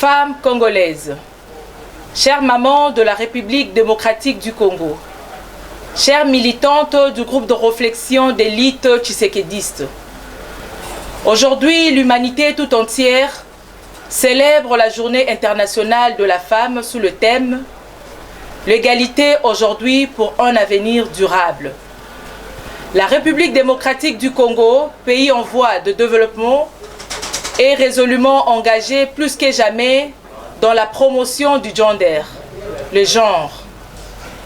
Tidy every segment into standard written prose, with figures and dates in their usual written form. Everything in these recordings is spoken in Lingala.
Femmes congolaises, chères mamans de la République démocratique du Congo, chères militantes du groupe de réflexion d'élite tshisekédiste, aujourd'hui l'humanité tout entière célèbre la journée internationale de la femme sous le thème « L'égalité aujourd'hui pour un avenir durable ». La République démocratique du Congo, pays en voie de développement, est résolument engagée plus que jamais dans la promotion du gender, le genre,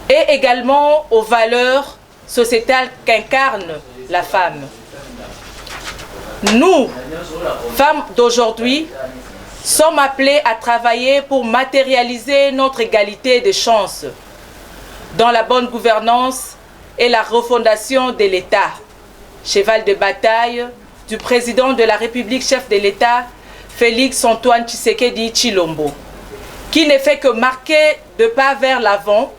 et également aux valeurs sociétales qu'incarne la femme. Nous, femmes d'aujourd'hui, sommes appelées à travailler pour matérialiser notre égalité des chances dans la bonne gouvernance et la refondation de l'État, cheval de bataille du président de la République, chef de l'État, Félix Antoine Tshisekedi Tshilombo, qui ne fait que marquer de pas vers l'avant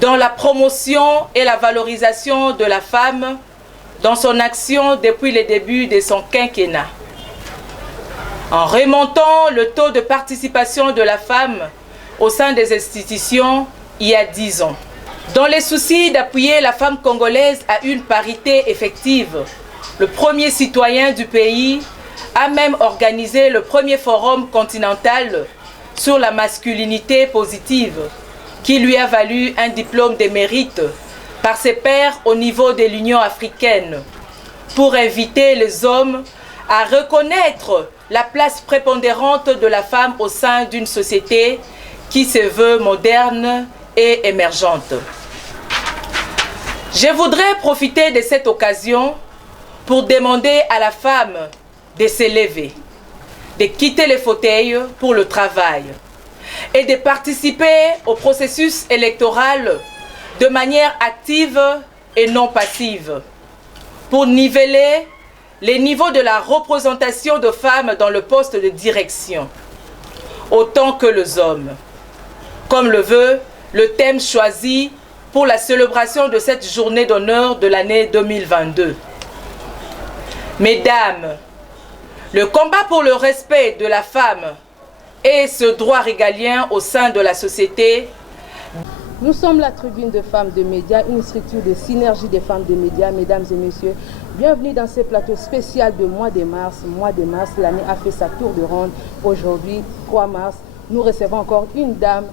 dans la promotion et la valorisation de la femme dans son action depuis le début de son quinquennat. En remontant le taux de participation de la femme au sein des institutions il y a 10 ans. Dans les soucis d'appuyer la femme congolaise à une parité effective, le premier citoyen du pays a même organisé le premier forum continental sur la masculinité positive qui lui a valu un diplôme de mérite par ses pairs au niveau de l'Union africaine pour inviter les hommes à reconnaître la place prépondérante de la femme au sein d'une société qui se veut moderne et émergente. Je voudrais profiter de cette occasion pour demander à la femme de s'élever, de quitter les fauteuils pour le travail et de participer au processus électoral de manière active et non passive pour niveler les niveaux de la représentation de femmes dans le poste de direction, autant que les hommes, comme le veut le thème choisi pour la célébration de cette journée d'honneur de l'année 2022. Mesdames, le combat pour le respect de la femme et ce droit régalien au sein de la société. Nous sommes la tribune de femmes de médias, une structure de synergie des femmes de médias. Mesdames et messieurs, bienvenue dans ce plateau spécial de mois de mars. Mois de mars, l'année a fait sa tour de ronde. Aujourd'hui, 3 mars, nous recevons encore une dame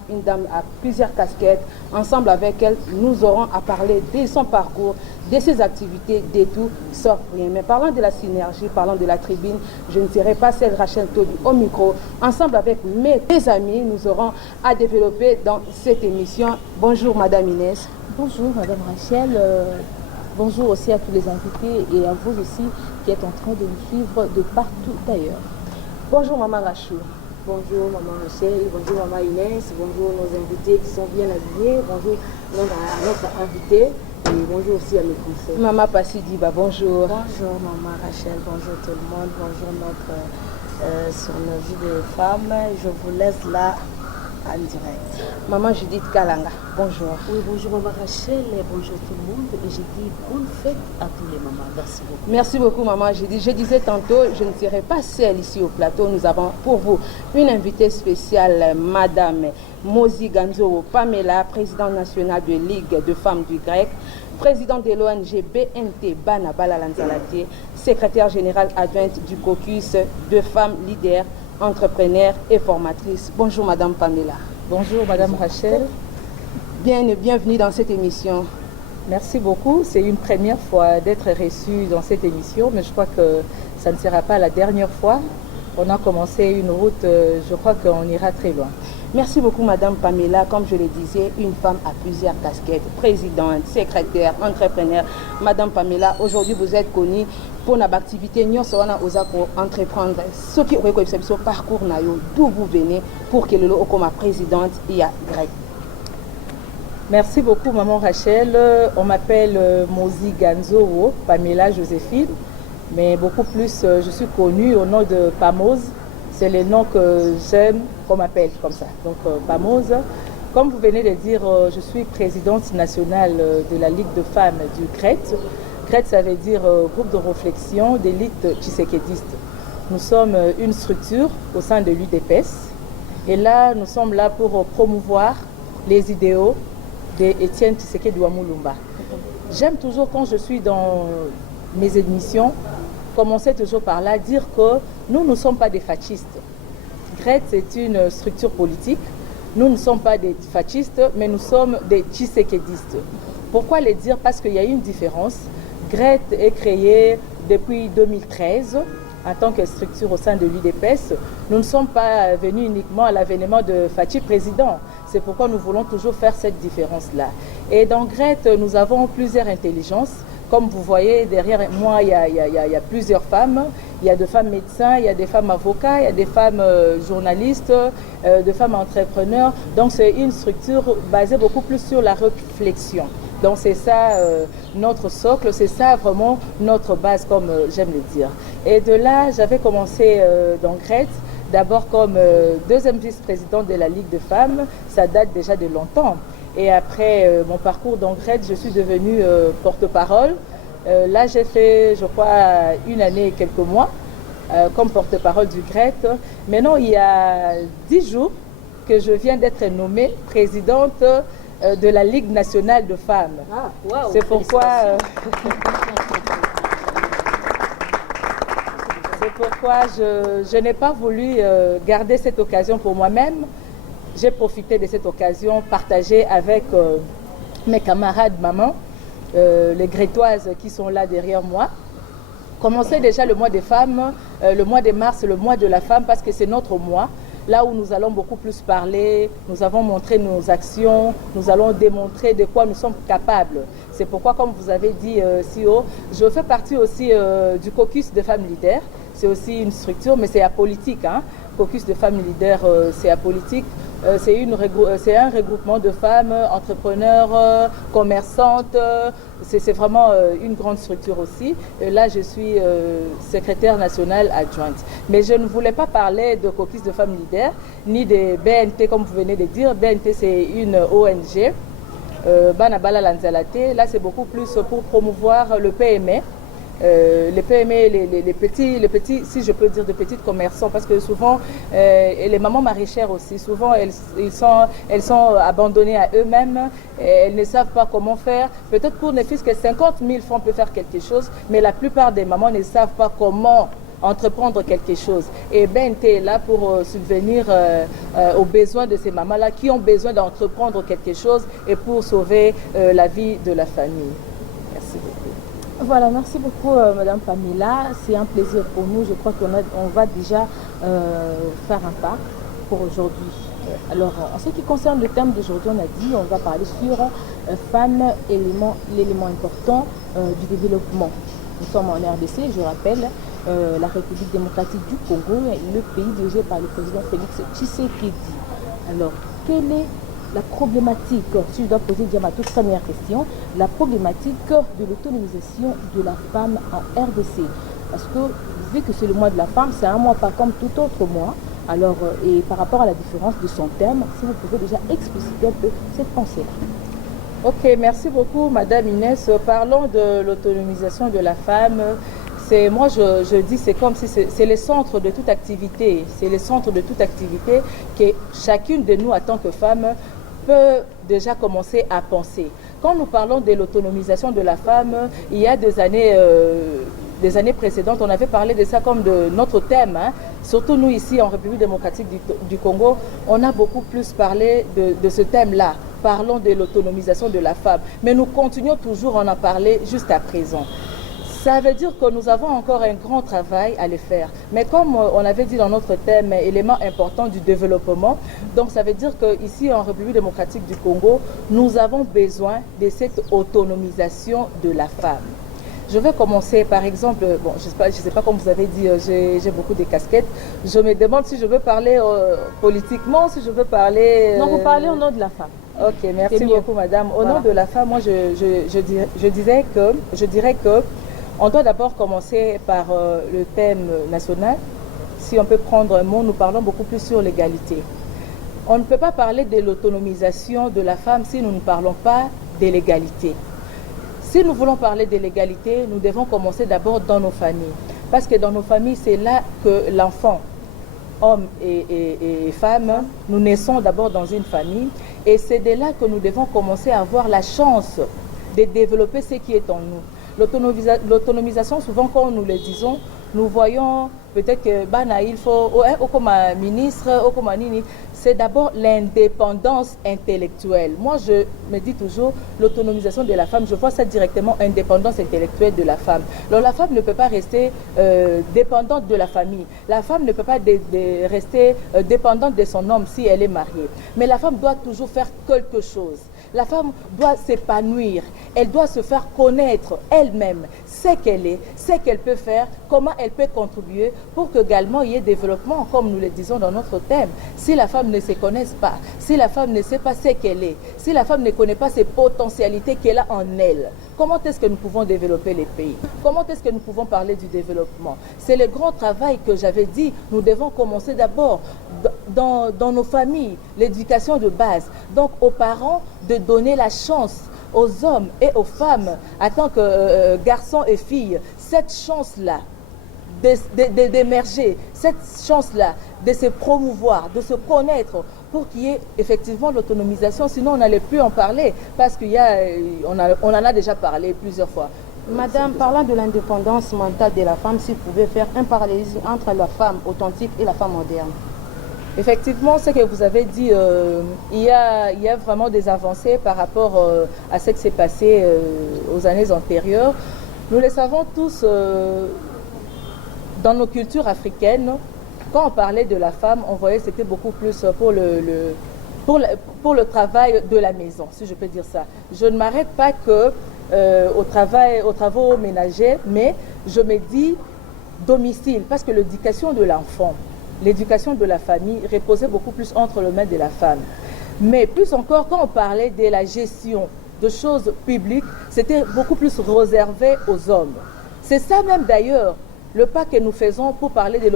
à plusieurs casquettes. Ensemble avec elle, nous aurons à parler de son parcours, de ses activités, de tout, sauf rien. Mais parlant de la synergie, parlant de la tribune, je ne serai pas seule, Rachel Tobi au micro. Ensemble avec mes deux amis, nous aurons à développer dans cette émission. Bonjour Madame Inès. Bonjour Madame Rachel. Bonjour aussi à tous les invités et à vous aussi qui êtes en train de nous suivre de partout d'ailleurs. Bonjour Maman Rachou. Bonjour Maman Rachel, bonjour Maman Inès, bonjour nos invités qui sont bien habillés, bonjour à notre invité et bonjour aussi à mes conseils. Maman Passidiba, bonjour. Bonjour Maman Rachel, bonjour tout le monde, bonjour notre synergie de femmes. Je vous laisse là en direct. Maman Judith Kalanga, bonjour. Oui, bonjour Maman Rachel et bonjour tout le monde. Et je dis bonne fête à tous les mamans. Merci beaucoup. Merci beaucoup Maman Judith. Je disais tantôt, je ne serai pas seule ici au plateau. Nous avons pour vous une invitée spéciale, Madame Mozi Ganzo Pamela, présidente nationale de Ligue de femmes du Grec, présidente de l'ONG BNT Bana Balalanzalate, secrétaire générale adjointe du caucus de femmes leaders, entrepreneurs et formatrices. Bonjour Madame Pamela. Bonjour Madame Rachel. Bienvenue dans cette émission. Merci beaucoup. C'est une première fois d'être reçue dans cette émission, mais je crois que ça ne sera pas la dernière fois. On a commencé une route, je crois qu'on ira très loin. Merci beaucoup Madame Pamela. Comme je le disais, une femme à plusieurs casquettes, présidente, secrétaire, entrepreneur. Madame Pamela, aujourd'hui vous êtes connue pour notre activité. Nous sommes entreprendre. Ce qui aurait été ce parcours, d'où vous venez pour que le comme présidente il y a grec. Merci beaucoup Maman Rachel. On m'appelle Mozi Ganzo Pamela Joséphine, mais beaucoup plus je suis connue au nom de Pamoz. C'est le nom que j'aime qu'on m'appelle comme ça. Donc Pamoz. Comme vous venez de dire, je suis présidente nationale de la Ligue de femmes du GRET. GRET, ça veut dire groupe de réflexion d'élite tshisekédiste. Nous sommes une structure au sein de l'UDPS. Et là, nous sommes là pour promouvoir les idéaux d'Étienne Tshisekedi Lumumba. J'aime toujours, quand je suis dans mes émissions, commencer toujours par là, dire que nous ne sommes pas des fascistes. GRET, c'est une structure politique. Nous ne sommes pas des fascistes, mais nous sommes des tshisekédistes. Pourquoi les dire? Parce qu'il y a une différence. GRET est créé depuis 2013 en tant que structure au sein de l'UDPS. Nous ne sommes pas venus uniquement à l'avènement de Fachi président. C'est pourquoi nous voulons toujours faire cette différence-là. Et dans GRET, nous avons plusieurs intelligences. Comme vous voyez, derrière moi, il y a plusieurs femmes. Il y a des femmes médecins, il y a des femmes avocats, il y a des femmes journalistes, des femmes entrepreneurs. Donc c'est une structure basée beaucoup plus sur la réflexion. Donc c'est ça notre socle, c'est ça vraiment notre base, comme j'aime le dire. Et de là, j'avais commencé dans GRET, d'abord comme deuxième vice-présidente de la Ligue de femmes. Ça date déjà de longtemps. Et après mon parcours dans GRET, je suis devenue porte-parole. Là, j'ai fait, je crois, une année et quelques mois comme porte-parole du GRET. Maintenant, il y a 10 jours que je viens d'être nommée présidente de la Ligue nationale de femmes. Ah, wow, c'est pourquoi je n'ai pas voulu garder cette occasion pour moi-même. J'ai profité de cette occasion, partager avec mes camarades mamans, les Grétoises qui sont là derrière moi. Commencer déjà le mois des femmes, le mois de mars, le mois de la femme, parce que c'est notre mois. Là où nous allons beaucoup plus parler, nous avons montré nos actions, nous allons démontrer de quoi nous sommes capables. C'est pourquoi, comme vous avez dit si haut, je fais partie aussi du caucus de femmes leaders. C'est aussi une structure, mais c'est apolitique. Hein. Caucus de femmes leaders, c'est apolitique. C'est un regroupement de femmes, entrepreneurs, commerçantes. C'est vraiment une grande structure aussi. Et là, je suis secrétaire nationale adjointe. Mais je ne voulais pas parler de caucus de femmes leaders, ni de BNT, comme vous venez de dire. BNT, c'est une ONG. Banabala Lanzalate. Là, c'est beaucoup plus pour promouvoir le PME. Les PME, les petits, si je peux dire, de petits commerçants, parce que souvent, et les mamans maraîchères aussi, souvent elles sont abandonnées à eux-mêmes, elles ne savent pas comment faire. Peut-être pour ne fût-ce que 50 000 francs peut faire quelque chose, mais la plupart des mamans ne savent pas comment entreprendre quelque chose. Et BNT est là pour subvenir aux besoins de ces mamans-là qui ont besoin d'entreprendre quelque chose et pour sauver la vie de la famille. Merci beaucoup. Voilà, merci beaucoup Madame Pamela. C'est un plaisir pour nous. Je crois qu'on va déjà faire un pas pour aujourd'hui. Alors, en ce qui concerne le thème d'aujourd'hui, on a dit on va parler sur femmes, l'élément important du développement. Nous sommes en RDC, je rappelle, la République démocratique du Congo, le pays dirigé par le président Félix Tshisekedi. Alors, quelle est la problématique, si je dois poser ma toute première question, la problématique de l'autonomisation de la femme en RDC. Parce que, vu que c'est le mois de la femme, c'est un mois pas comme tout autre mois. Alors, et par rapport à la différence de son thème, si vous pouvez déjà expliciter un peu cette pensée-là. Ok, merci beaucoup Madame Inès. Parlons de l'autonomisation de la femme. Moi, je dis, c'est comme si c'est le centre de toute activité. C'est le centre de toute activité que chacune de nous, en tant que femme, peut déjà commencer à penser. Quand nous parlons de l'autonomisation de la femme, il y a des années précédentes, on avait parlé de ça comme de notre thème. Hein. Surtout nous ici en République démocratique du Congo, on a beaucoup plus parlé de ce thème-là. Parlons de l'autonomisation de la femme. Mais nous continuons toujours à en parler jusqu'à présent. Ça veut dire que nous avons encore un grand travail à le faire. Mais comme on avait dit dans notre thème, élément important du développement, donc ça veut dire qu'ici en République démocratique du Congo, nous avons besoin de cette autonomisation de la femme. Je vais commencer par exemple, bon, je sais pas comme vous avez dit, j'ai beaucoup de casquettes. Je me demande si je veux parler politiquement, si je veux parler... Non, vous parlez au nom de la femme. Ok, merci beaucoup madame. Au nom de la femme, moi je dirais que on doit d'abord commencer par le thème national. Si on peut prendre un mot, nous parlons beaucoup plus sur l'égalité. On ne peut pas parler de l'autonomisation de la femme si nous ne parlons pas de l'égalité. Si nous voulons parler de l'égalité, nous devons commencer d'abord dans nos familles. Parce que dans nos familles, c'est là que l'enfant, hommes et femmes, nous naissons d'abord dans une famille et c'est de là que nous devons commencer à avoir la chance de développer ce qui est en nous. L'autonomisation, souvent quand nous le disons, nous voyons peut-être que Bana, il faut, comme ministre, comme nini, c'est d'abord l'indépendance intellectuelle. Moi, je me dis toujours, l'autonomisation de la femme, je vois ça directement, indépendance intellectuelle de la femme. Alors la femme ne peut pas rester dépendante de la famille. La femme ne peut pas rester dépendante de son homme si elle est mariée. Mais la femme doit toujours faire quelque chose. La femme doit s'épanouir, elle doit se faire connaître elle-même, ce qu'elle est, ce qu'elle peut faire, comment elle peut contribuer pour qu'également il y ait développement, comme nous le disons dans notre thème. Si la femme ne se connaît pas, si la femme ne sait pas ce qu'elle est, si la femme ne connaît pas ses potentialités qu'elle a en elle, comment est-ce que nous pouvons développer les pays? Comment est-ce que nous pouvons parler du développement? C'est le grand travail que j'avais dit, nous devons commencer d'abord dans nos familles, l'éducation de base. Donc aux parents de donner la chance aux hommes et aux femmes, en tant que garçons et filles, cette chance-là d'émerger, cette chance-là de se promouvoir, de se connaître, pour qu'il y ait effectivement l'autonomisation. Sinon, on n'allait plus en parler, parce qu'on en a déjà parlé plusieurs fois. Madame, parlant de l'indépendance mentale de la femme, si vous pouvez faire un parallélisme entre la femme authentique et la femme moderne. Effectivement, ce que vous avez dit, il y a vraiment des avancées par rapport à ce qui s'est passé aux années antérieures. Nous le savons tous, dans nos cultures africaines, quand on parlait de la femme, on voyait que c'était beaucoup plus pour le travail de la maison, si je peux dire ça. Je ne m'arrête pas que aux travaux ménagers, mais je me dis domicile, parce que l'éducation de l'enfant, l'éducation de la famille reposait beaucoup plus entre les mains de la femme. Mais plus encore, quand on parlait de la gestion de choses publiques, c'était beaucoup plus réservé aux hommes. C'est ça même d'ailleurs le pas que nous faisons pour parler de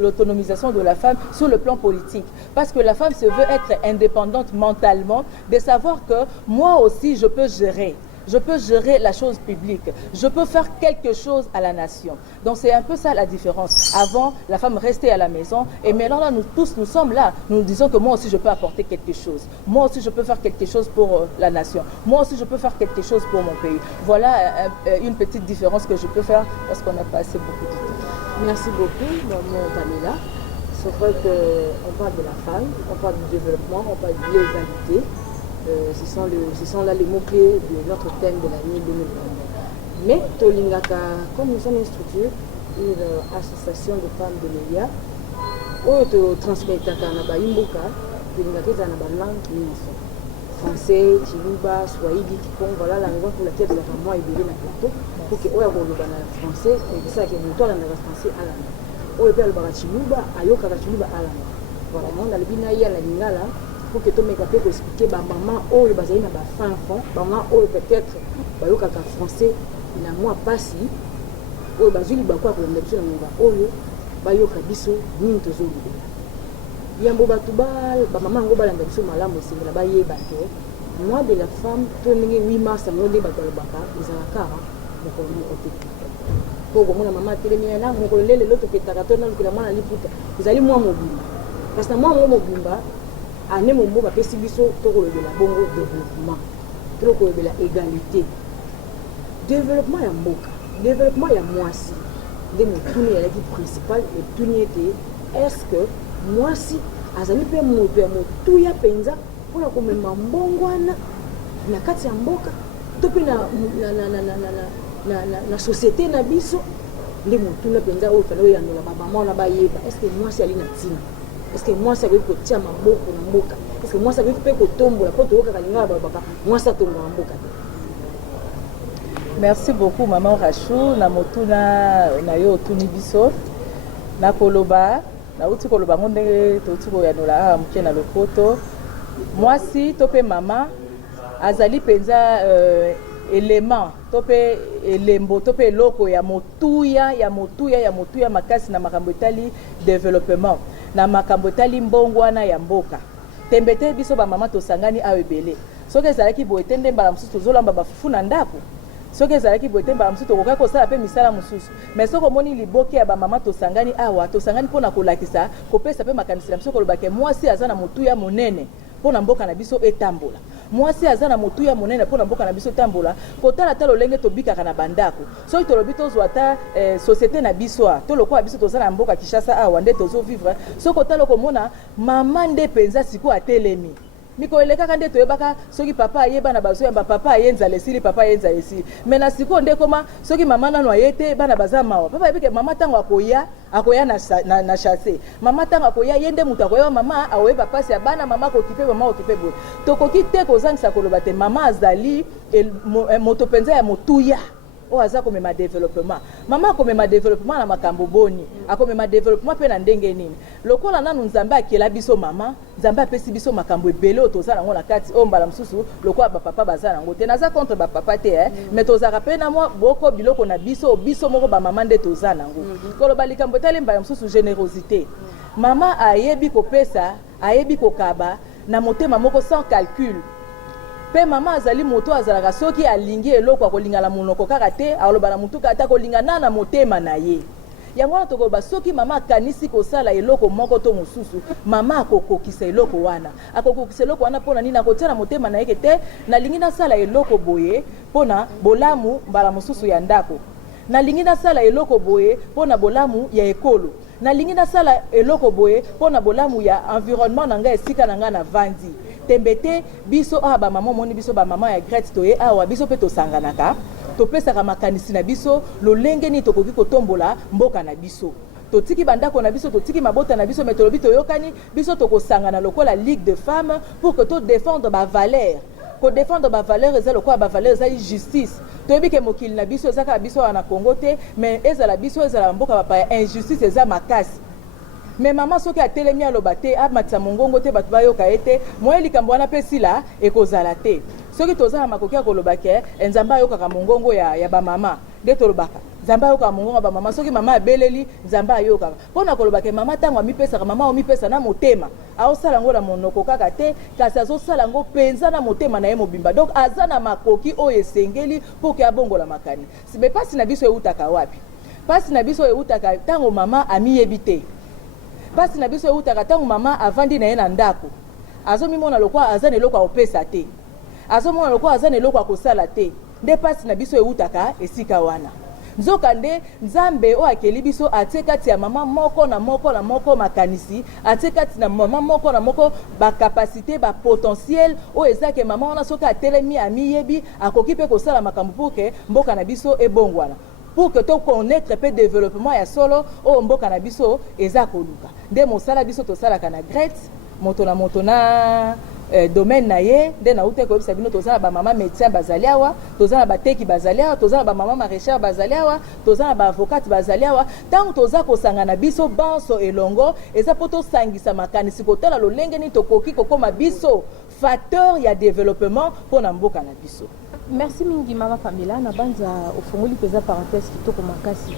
l'autonomisation de la femme sur le plan politique. Parce que la femme se veut être indépendante mentalement, de savoir que moi aussi je peux gérer. Je peux gérer la chose publique. Je peux faire quelque chose à la nation. Donc c'est un peu ça la différence. Avant, la femme restait à la maison. Et maintenant, là, nous tous, nous sommes là. Nous disons que moi aussi, je peux apporter quelque chose. Moi aussi, je peux faire quelque chose pour la nation. Moi aussi, je peux faire quelque chose pour mon pays. Voilà une petite différence que je peux faire parce qu'on a passé beaucoup de temps. Merci beaucoup, maman Pamela. C'est vrai qu'on parle de la femme, on parle du développement, on parle de l'égalité. Ce sont là les mots-clés de notre thème de l'année 2020. Mais Tolingaka, comme nous sommes une structure, une association de femmes de médias, où on transmet Takanaba Imboka, Tolingaka est en langue français, Chiluba, Swahili, Kikong, voilà la raison pour laquelle nous avons moins élevé dans le plateau, pour que on ait le français, et ça qui est nous dans le français à la main. On ait le Chiluba, Ayoka Chiluba à la main. Voilà, on a le Binaya, la Lingala. Pour que tu me capes expliquer maman oh le bazali na ba fin fond maman oh peut-être ba yo kaka français na moi pasi oh bazuli ba kwa ko ndebso na nga oh ba yo kabiso nini tozo libela yambo batu ba maman ngo ba ndebso malamu singela ba ye bato moi de la femme to ningi 8 mars ngo de ba to baka izaka mo ko mo ote ko ko mona mama tele mina mo ko lele loto petaka to na lukila mwana liputa izali moi mobimba parce que moi mobimba ane mombo bapesi biso tokolobela bongo développement tokolobela égalité développement ya mboka développement ya mwasi nde motuni yazalaki principal etuni ete est-ce que mwasi azali mpe moto ya motuya mpenza mpona komema mbongo wana na kati ya mboka to mpe na société na biso nde motuna mpenza oyo fana oyandola bamama wana bayeba est-ce que mwasi ali na ntina. Est-ce que moi ça veut que tu as ma boca na mboka? Est-ce que moi ça veut que tombe la porte oka kalinga babaka? Moi ça tombe na mboka. Merci beaucoup maman Rachou na motuna na yo tuni biso na koloba na uti koloba ngonde to uti ko ya nola amke na lopoto. Moi si topé maman azali penza élément topé elembo topé loko ya motuya makasi na makambo etali développement na makambo etali mbongwana ya mboka tembete biso ba mama tosangani awe ebele soki ezalaki boye tende mbala mosusu tozolamba bafufu na ndako soki ezalaki boye te mbala mosusu tokoka kosala mpe misala mosusu mais soki omoni liboke ya bamama tosangani awa tosangani mpona kolakisa kopesa mpe makanisi na biso kolobake mwasi aza na motuya monene mpona mboka na biso etambola mwasi aza na motuya monene mpona mboka na biso etambola kotala ata lolenge tobikaka na bandako soki tolobi tozwa ata société na biso a to lokola biso toza na mboka Kinshasa awa nde tozovivre soki kotala komona mama nde mpenza sikoyo atelemi mikolo elekaka nde toyebaka soki papa ayeba na bazoyamba papa ayenza lesili papa ayenza esili me na sikoyo nde koma soki mama nano aye te bana baza mawa papa ayebike mama ntango akoya na chasse mama ntango akoya ye nde moto akoyeba mama aoyeba pasi ya bana mama akokipe mama akokipe boye tokoki te kozangisa koloba te mama azali moto mpenza ya motuya o aza komema développement mama akomema développement na makambo boni akomema développement pe na ndenge nini lokola nanu nzambe akela biso mama nzambe apesi biso makambo ebele otoza nango na kati o mbala mosusu lokola bapapa baza nango te naza contre bapapa te mais tozaka pe na mwa boko biloko na biso moko bamama nde toza nango koloba likambo etali mbala mosusu générosité mama ayebi kopesa ayebi kokaba na motema moko sans calcul pe mama azali moto azalaka soki alingi eloko akolingana monoko kaka te aloba na mutu kata kolingana na motema na ye yango wana tokoloba soki mama akanisi kosala eloko moko to mosusu mama akokokisa eloko wana mpona nini akotia na motema na yeke te nalingi nasala eloko boye mpona bolamu mbala mosusu ya ndako nalingi nasala eloko boye mpona bolamu ya ekolo nalingi nasala eloko boye mpona bolamu ya environnement na ngai esika na ngai na vandi tembete biso awa bamama omoni biso bamama ya Grete toye awa biso mpe tosanganaka topesaka makanisi na biso lolenge nini tokoki kotombola mboka na biso totiki bandako na biso totiki mabota na biso me tolobi toyokani biso tokosangana lokola ligue de femmes pour que to défendre bavaleur kodéfendre bavaleur eza lokola bavaleur ezali justice toyebi ke mokili na biso ezaka biso wana Congo te mais ezala biso ezala mboka bapaya injustice eza makasi mais mama soki atelemi aloba te amatisa mongongo te bato bayoka ye te moye likambo wana mpe sila ekozala te soki toza na makoki ya koloba ke nzambe ayokaka mongongo ya bamama nde tolobaka nzambe ayokaka mongongo ya bamama soki mama abeleli nzambe ayokaka mpona koloba ke mama ntango amipesaka mama omipesa na motema aosala yango na monoko kaka te kasi azosala yango mpenza na motema na ye mobimba donc aza na makoki oyo esengeli mpo ke abongola makani sibe mpasi na biso eutaka wapi mpasi na biso eutaka ntango mama amiyebi te mpasi na biso eutaka ntango mama avandi na ye na ndako azomimona lokwa aza na eloko akopesa te azomona lokwa aza na eloko akosala te nde mpasi na biso eutaka esika wana nzoka nde nzambe oyo akeli biso atie kati ya mama moko na moko makanisi atie kati na mama moko na moko bakapasité bapotentiel oyo ezake mama wana soki atelemi amiyebi akoki mpe kosala makambo pour ke mboka na biso ebongwana pour que to connaître pe développement ya solo o mboka na biso eza koluka nde mosala biso tosalaka na Grete moto na domaine na ye nde na ute koyebisa bino toza na bamama médecin bazali awa toza na bateki bazali awa toza na bamama maraîchère bazali awa toza na baavocate bazali awa ntango toza kosangana biso banso elongo eza mpo tosangisa makanisi kotala lolenge nini tokoki kokóma biso facteur ya développement mpona mboka na biso. Merci mingi mama Pamela na banza ofungoli peza parenthèse kitoko makasi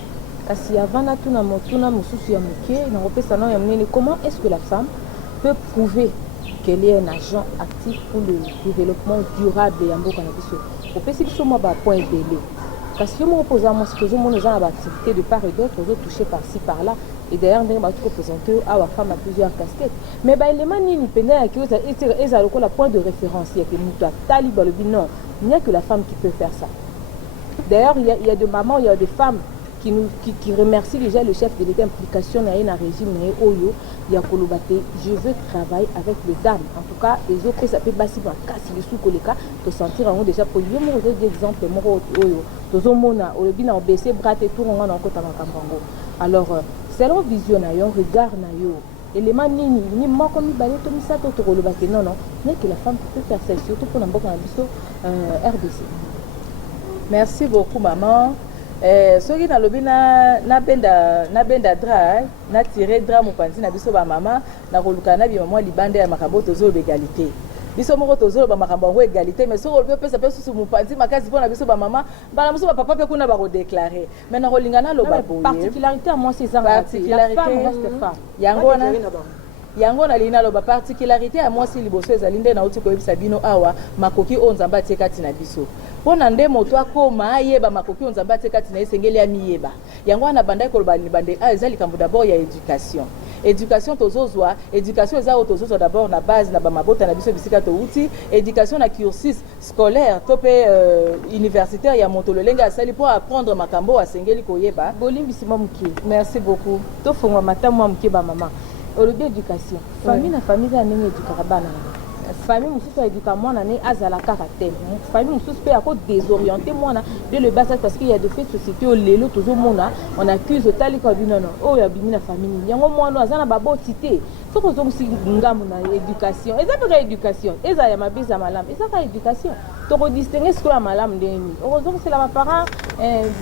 kasi avant tuna mosusu ya moke na kopesa na ya munene comment est-ce que la femme peut prouver qu'elle est un agent actif pour le développement durable ya mboka na biso opesi biso mwa ba point belé kasi yo mo poser moi ce que je mon gens ba activité de part et d'autre aux autres touchés par-ci par-là et d'ailleurs ndenge ba tout présenter à la femme à plusieurs casquettes mais ba élément nini penda ya kiota eza lokola point de référence ya que mutu atali ba le non il n'y a que la femme qui peut faire ça. D'ailleurs, il y a des mamans, il y a des femmes qui remercient déjà le chef de l'État implication dans un régime Oyo, il y a Kolobate, je veux travailler avec les dames. En tout cas, les autres, ça peut passer par casser les sous les cas, te sentir en haut déjà pour lui. Moi, j'ai des exemples, moi, Oyo, tous mona, au début, on baissé, bras et tout, on a encore dans Kambango. Alors, c'est leur vision, un regard, élément ni moi comme il balait tout ça tout le baquet non mais que la femme peut faire ça surtout pour n'importe quel RDC. Merci beaucoup maman. Soki na lobi na benda dra na tirer dra mopanzi na biso ba mama na koluka na bi mama libande ya makambo tozo égalité. Biso moko tozo ba makambo ko égalité mais soko lobi pesa pesa su mopanzi makasi pona biso ba mama bala biso ba papa pe kuna ba ko déclarer. Mais na kolingana lo ba boye. Particularité à moi c'est ça. Particularité la femme reste femme. Yango na yango na lina loba particularité à moi si liboso ezali nde na uti koyebisa bino awa makoki o nzambe atie kati na biso mpona nde moto akoma ayeba makoki o nzambe atie kati na ye esengeli amiyeba yango wana bandaki koloba libande eza likambo d'abord ya éducation éducation tozozwa éducation eza oyo tozozwa d'abord na base na bamabota na biso bisika touti éducation na cursus scolaire to mpe universitaire ya moto lolenge asali mpo apprendre makambo asengeli koyeba bolimbisi mwa moke. merci beaucoup tofungwa mata mwa moke bamama olobi éducation famille na famille eza ndenge edukaka bana famille mosusu aéduka mwana ne azala kaka te famille mosusu mpe akodésorienté mwana de le bas parce qu'il y a de fait société oyo lelo tozomona on accuse otali kwa binono oyo abimi na famille yango mwana aza na baboti te soki ozongisi ngambo na éducation eza mpe ka éducation eza ya mabe eza malamu eza ka éducation tokodistingue sikoyo ya malamu ndenge nini okozongisela baparent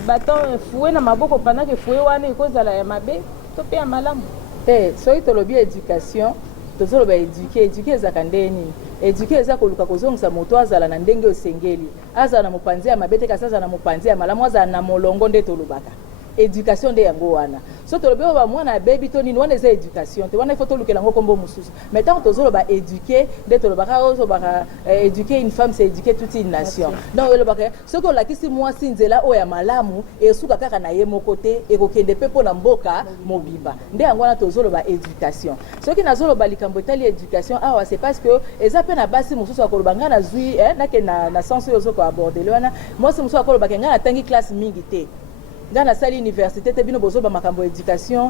baton fouet na maboko pendant fouet wana ekozala ya mabe to mpe ya malamu te soki tolobi éducation tozoloba éduquer ezaka ndenge nini éduquer eza koluka kozongisa moto azala na ndenge osengeli azala na mopanzi ya mabe te kasi azala na mopanzi ya malamu azala na molongo nde tolobaka éducation nde yango wana so tolobi oyo bamwana abebi to nini wana eza éducation te wana ifo tolukela yango kombo mosusu mais ntango tozoloba éduquer nde tolobaka ozobaka éduquer une femme c'est éduquer toute une nation donc olobaka soki olakisi mwasi nzela oyo ya malamu esuka kaka na ye moko te ekokende mpe mpo na mboka mobimba nde yango wana tozoloba éducation soki nazoloba likambo etali éducation awa c'est parce que eza mpe na basi mosusu akoloba ngai nazwi nake na sens oyo ozoko abordele wana mwasi mosusu akolobaka ngai natangi classe mingi te nga na sali université te bino bozoba makambo éducation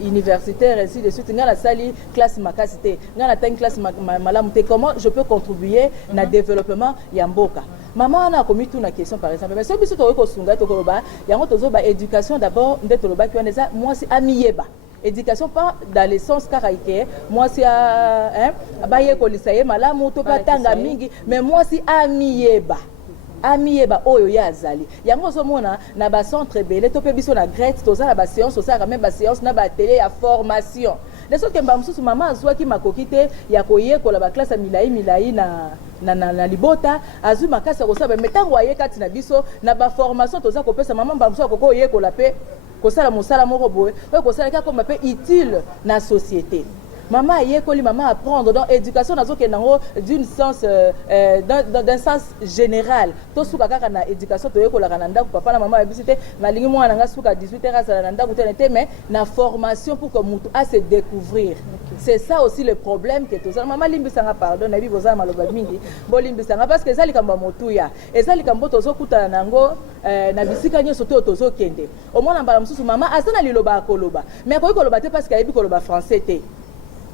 universitaire ainsi de suite nga na sali classe makasi te nga na tangi classe malamu te comment je peux contribuer na développement ya mboka maman wana akomi tout na question par exemple mais so biso tokoki kosunga tokoloba yango tozoba éducation d'abord nde tolobaki wana eza mwasi amiyeba éducation pas dans le sens karaïke mwasi bayekolisa ye malamu to mpe atanga mingi mais mwasi amiyeba oyo ya azali yango ozomona na bacentre ebele to mpe biso na grete toza na baséance osalaka me baséance na batele ya formation nde soki mba mosusu mama azwaki makoki te ya koyekola baklasse ya milai na libota azwi makasi ya kosala me ntango aye kati na biso na baformation toza kopesa mama mba mosusu akoki oyekola mpe kosala mosala moko boye oyo kosalaki akoma mpe utile na société maman ayekoli maman apprendre donc éducation nazokende nango d'un sens général tosuka kaka na éducation toyekolaka na ndako papa na mama yebisi te nalingi mwana nanga suka 18h azala na ndako te mais na formation pour que mutu a se découvrir c'est ça aussi le problème que tozala mama limbisanga pardon nayebi bozala maloba mingi bolimbisanga parce que eza likambo ya motuya eza likambo tozokutana nango na bisika nyonso to tozokende omona mbala mosusu mama aza na liloba akoloba mais akoki koloba te parce que ayebi koloba français te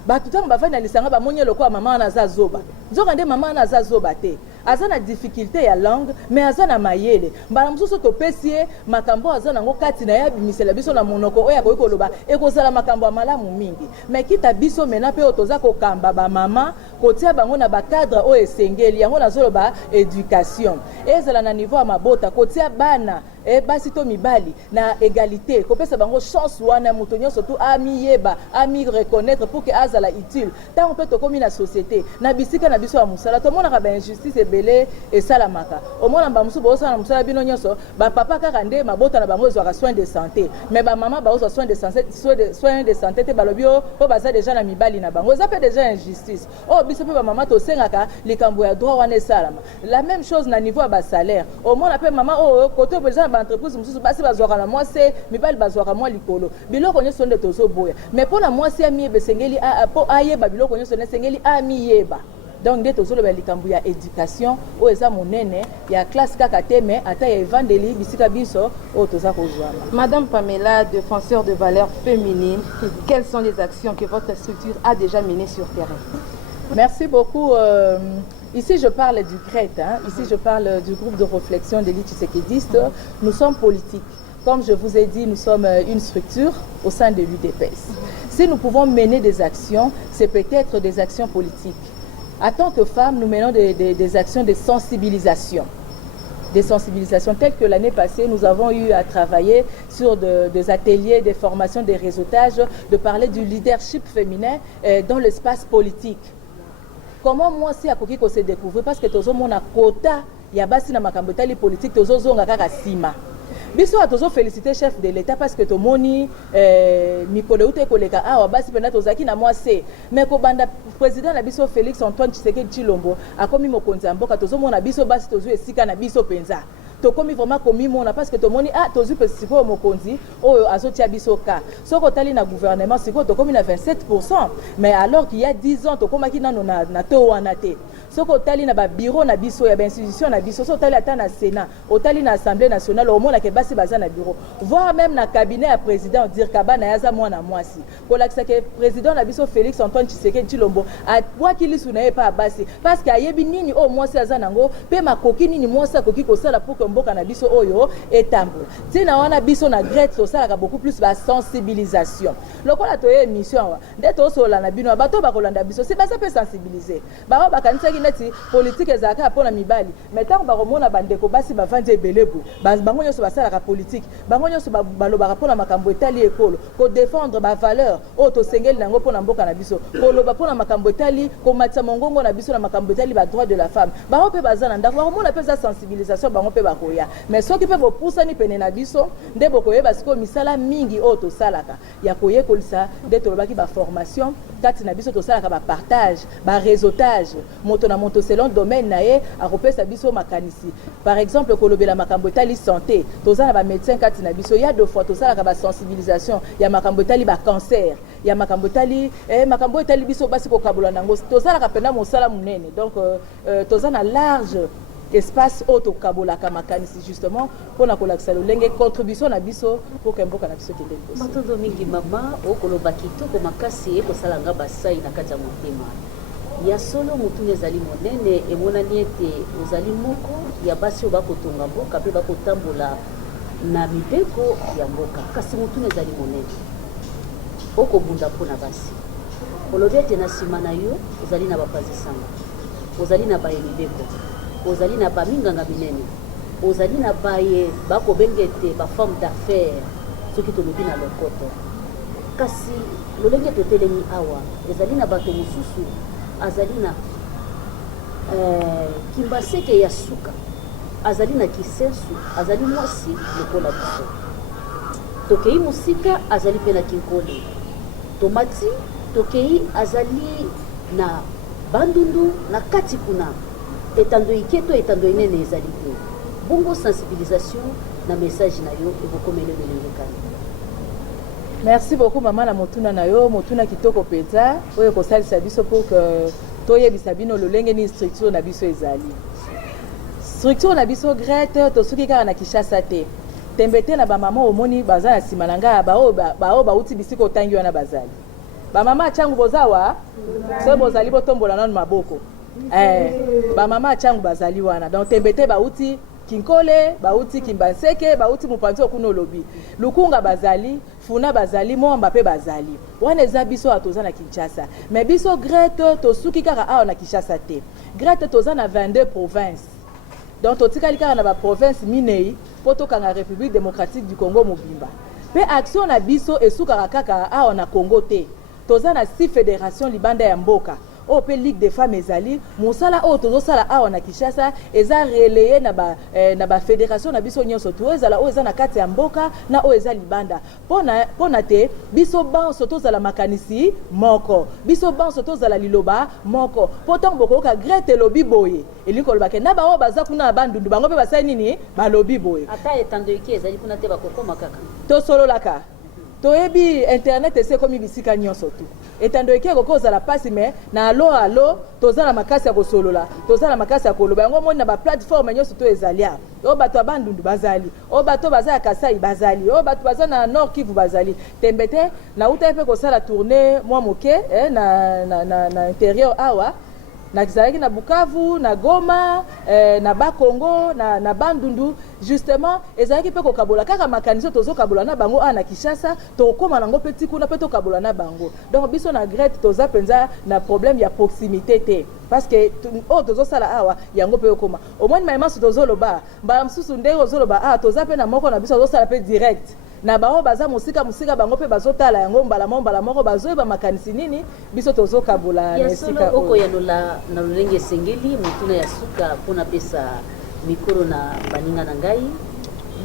bato ntango bafai na lisanga bamoni lokola mama wana aza zoba nzoka nde mama wana aza zoba te aza na difficulté ya langue mais aza na mayele mbala mosusu topesi ye makambo aza nango kati na ye abimisela biso na monoko oyo akoki koloba ekozala makambo ya malamu mingi mais kita biso mena mpe oyo toza kokamba bamama kotia bango na bacadre oyo esengeli yango nazoloba éducation ezala na niveau ya mabota kotia bana basi to mibali na égalité kopesa bango chance wana moto nyonso tu amiyeba ami reconnaître pour que azala utile ntango mpe tokomi na société na bisika na biso ya mosala tomonaka bainjustice ebele esalamaka omona mba mosusu bozosala na mosala bino nyonso bapapa kaka nde mabota na bango ezwaka soin de santé mais bamama bazozwa soin de santé te balobi o mpo baza deja na mibali na bango eza mpe deja injustice oyo biso mpe bamama tosengaka likambo ya droit wana esalama la même chose na niveau ya basalaire omona mpe mama oyo kote oyo eza na baentreprise mosusu basi bazwaka na mwasi mibali bazwaka mwa likolo biloko nyonso nde tozoboya mais mpo na mwasi amiyeba esengeli mpo ayeba biloko nyonso nde esengeli amiyeba donc nde tozoloba likambo ya éducation oyo eza monene ya classe kaka te mais ata ya evangeli bisika biso oyo toza kozwama. Madame Pamela, défenseur de valeurs féminines, quelles sont les actions que votre structure a déjà menées sur terrain? Merci beaucoup. Ici, je parle du GRET, ici, je parle du groupe de réflexion des élites tshisekidistes. Nous sommes politiques. Comme je vous ai dit, nous sommes une structure au sein de l'UDPS. Si nous pouvons mener des actions, c'est peut-être des actions politiques. En tant que femmes, nous menons des actions de sensibilisation. Des sensibilisations telles que l'année passée, nous avons eu à travailler sur des ateliers, des formations, des réseautages, de parler du leadership féminin dans l'espace politique. Comment moi si akoki ko se découvrir parce que tozo mona quota ya basi na makambo tali politique tozo zonga kaka sima. biso atozo féliciter chef de l'état parce que tomoni mikolo ute koleka awa basi pena tozaki na mwase mais ko banda président na biso Félix Antoine Tshisekedi Tshilombo akomi mokonzi ya mboka tozomona biso basi tozo esika na biso penza tokomi vraiment komi mona parce que tomoni tozu pe siko mokonzi oyo azotia biso ka soko tali na gouvernement siko tokomi na 27% mais alors qu'il y a 10 ans tokomaki nano na to wana te soko tali na ba bureau na biso ya ba institution na biso soko tali ata na Sénat otali na Assemblée nationale au mona ke basi baza na bureau voire même na cabinet ya président dire kabana yaza mwana mwasi kolakisa ke président na biso Félix Antoine Tshisekedi Tshilombo atwaki lisu na ye pa basi parce que ayebi nini o mwasi aza nango pe makoki nini mwasi akoki kosala pour que mboka na biso oyo etambola tina wana biso na Grete tosalaka beaucoup plus ba sensibilisation lokola toye émission wa nde tosola na bino bato bakolanda biso si baza pe sensibiliser bao bakanisaki neti politique ezalaka mpona mibali mais ntango bakomona bandeko basi bavandi ebelebu bango nyonso basalaka politique bango nyonso balobaka mpona makambo etali ekolo kodéfendre bavaleur oyo tosengeli nango mpona mboka na biso koloba mpona makambo etali komatisa mongongo na biso na makambo etali badroit de la femme bango mpe baza na ndako bakomona mpe eza sensibilisation bango mpe bakoya mais soki mpe bopusani pene na biso nde bokoyeba sikoyo misala mingi oyo tosalaka ya koyekolisa nde tolobaki baformation kati na biso tosalaka bapartage baréseautage moto na moto selon domaine na ye akopesa biso makanisi par exemple kolobela makambo etali santé toza na bamédecin kati na biso ya deux fois tosalaka basensibilisation ya makambo etali bacancer ya makambo etali biso basi kokabola nango tosalaka mpena mosala monene donc toza na large espace oyo tokabolaka makanisi justement mpona kolakisa lolenge contribution na biso pour que mboka na biso kende liboso matondo mingi mama okoloba kitoko makasi ekosalanga basai na kati ya motema ya solo mutuni ezali monene emonani ete ozali moko ya basi oyo bakotonga mboka mpe bakotambola na mibeko ya mboka kasi mutuni ezali monene okobunda mpona basi olobi ete na nsima na yo ozali na bapazisanga ozali na baye mibeko ozali na baminganga minene ozali na baye bakobenga ete bafemme d'affaires soki tolobi na lokoto kasi lolenge totelemi awa ezali na bato mosusu azali na kimbaseke ya suka azali na kisensu azali mwasi lokola biso tokei mosika azali mpe na kinkole tomati tokei azali na bandundu na kati kuna etando iketo etando inene ezali te bongo sensibilisation na message na yo ekokomele lolengekani. Merci beaucoup maman na motuna na yo motuna kitoko peza oyo kosalisa biso pour que toyebisa bino lolenge ni structure na biso ezali structure na biso Grete tosuki kaka na Kinshasa te tembete na bamama omoni baza na nsima na ngai bao bauti bisika otangi wana bazali bamama achangu bozawa so bozali botombola nanu maboko bamama achangu bazali wana donc tembete bauti Kinkole, bauti Kimbanseke, bauti Mupanzi okuna olobi. Lukunga bazali, Funa bazali, Mwamba pe bazali. Wana eza biso atoza na Kinshasa. Mais biso Grete tosuki kaka awa na Kinshasa te. Grete toza na 22 provinces. Donc totikali kaka na ba province minei poto kanga République démocratique du Congo mobimba. Pe action na biso esuka kaka awa na Congo te. Toza na 6 fédérations libanda ya mboka. O pe Ligue des femmes ezali mosala o tozo sala awa na Kinshasa eza relayer na ba fédération na biso nyonso to ezala o eza na kati ya mboka na o eza libanda pona te biso banso tozala makanisi moko biso banso tozala liloba moko pourtant bokoka Grete lobi boye elinko lobake na ba o baza kuna bandundu bango pe basali nini ba lobi boye ata etando iki ezali kuna te bakokoma kaka to solo laka toyebi internet ese komi bisika nyonso tu etando eke kokozala pasi me na alo tozala makasi ya kosolola tozala makasi ya koloba yango moni na ba plateforme nyonso to ezalia o bato abandundu bazali o bato baza ya Kasai bazali o bato baza na Nord Kivu bazali tembete na uta pe kosala tourner mwa moke na intérieur awa na Kizalaki na Bukavu na Goma na Bakongo na Bandundu justement ezalaki pe kokabola kaka makaniso tozo kabola na bango na Kinshasa to koma nango petit kuna pe to kabola na bango donc biso na Grete toza penza na problème ya proximité te parce que tozo sala awa yango pe okoma au moins maima tozo loba mbala msusu ndeko tozo loba toza pe na moko na biso tozo sala pe direct na bao baza musika bango pe bazotala yango mbala moko bazoyeba makanisi nini biso tozo kabola na sika oko ya na lolenge sengeli mutuna ya suka pona pesa mikoro na baninga na ngai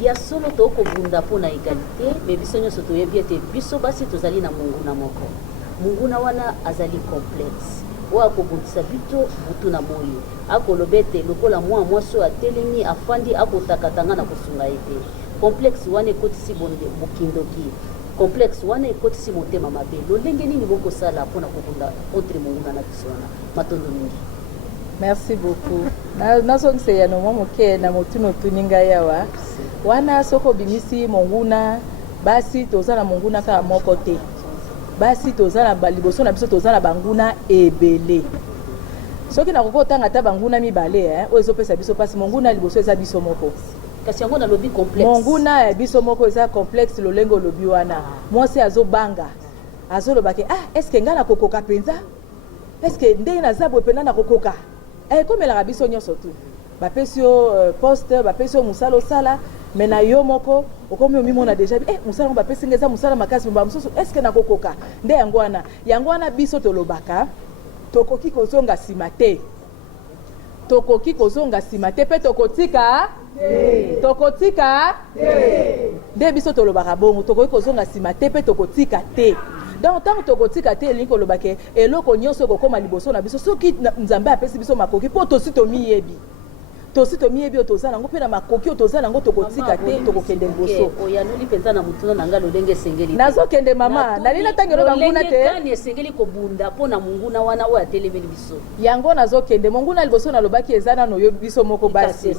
ya solo tokobunda mpo na égalité me biso nyonso toyebi ete biso basi tozali na monguna moko monguna wana azali complexe oyo akobundisa bito butu na moyo akoloba ete lokola mwa mwasi oyo atelemi afandi akotakatanga na kosunga ye te complexe wana ekotisi bokindoki complexe wana ekotisi motema mabe lolenge nini bokosala mpona kobunda entre monguna na biso wana matondo mingi. Merci beaucoup. Nazongise ya no moke na motuno tuninga yawa. Wana soko bimisi monguna basi tozala monguna ka moko te. Basi tozala baliboso na biso tozala banguna ebele. Soki na kokota ngata banguna mibale ozo pesa biso pasi monguna liboso eza biso moko. Kasi yango na lobi complexe. Monguna biso moko eza complexe lolengo lobi wana. Mwasi azo banga. Azo lobake est-ce que ngana kokoka penza? Est-ce que ndenge na zabwe pena na kokoka? Comme la rabiso nyonso tu bapesi yo poste bapesi yo musala sala mais na yo moko okomi omimona déjà musala bapesi ngeza musala makasi mba mususu est-ce que nakokoka nde yango wana biso tolobaka tokoki kozonga sima te pe tokotika nde biso tolobaka bongo tokoki kozonga sima te pe tokotika te. Donc tant tokotika te elingi kolobake eloko nyonso ekokoma liboso na biso soki nzambe apesi biso makoki mpo tosi tomiyebi otozala yango mpe na makoki otozala yango tokotika te tokokende liboso oyanoli mpenza na mutuna na nga lolenge esengeli nazokende mama nali natangelo banguna te kani esengeli kobunda mpo na monguna wana oyo atelemeli biso yango nazokende monguna liboso nalobaki eza nano yo biso moko basi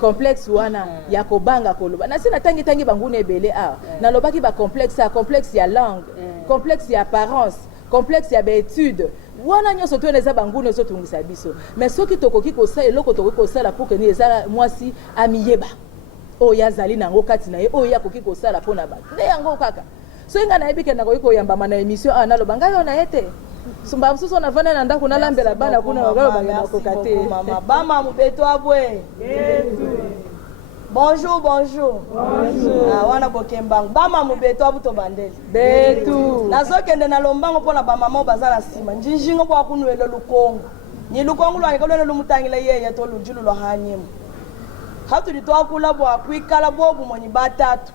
complexe wana ya kobanga koloba nasi natangi banguna ebele nalobaki ba complexe ya langue complexe ya apparence complexe ya étude wana nyonso to eza banguna zo tungisa biso mais soki tokoki kosala eloko tokoki kosala pour que ni eza mwasi amiyeba oyo azali nango kati na ye oyo akoki kosala mpona bato nde yango kaka so inga nayebi ke nakoki koyambama na émission naloba ngai oyo na ye te sumba mosusu navanda na ndako nalambela bana kuna bakaloba nakoka te bama mobeto abwe Bonjour. Wana bokembango. Bama mubeto abuto bandeli. Betu. Nazokende na lombango pona ba mama bazala sima. Njinjingo bwa kunwele lukongo. Ni lukongo lwa nkolele lumutangile yeye to lujulu lwa hanyemu. Hatu ditwa kula bwa kwikala bobu moni batatu.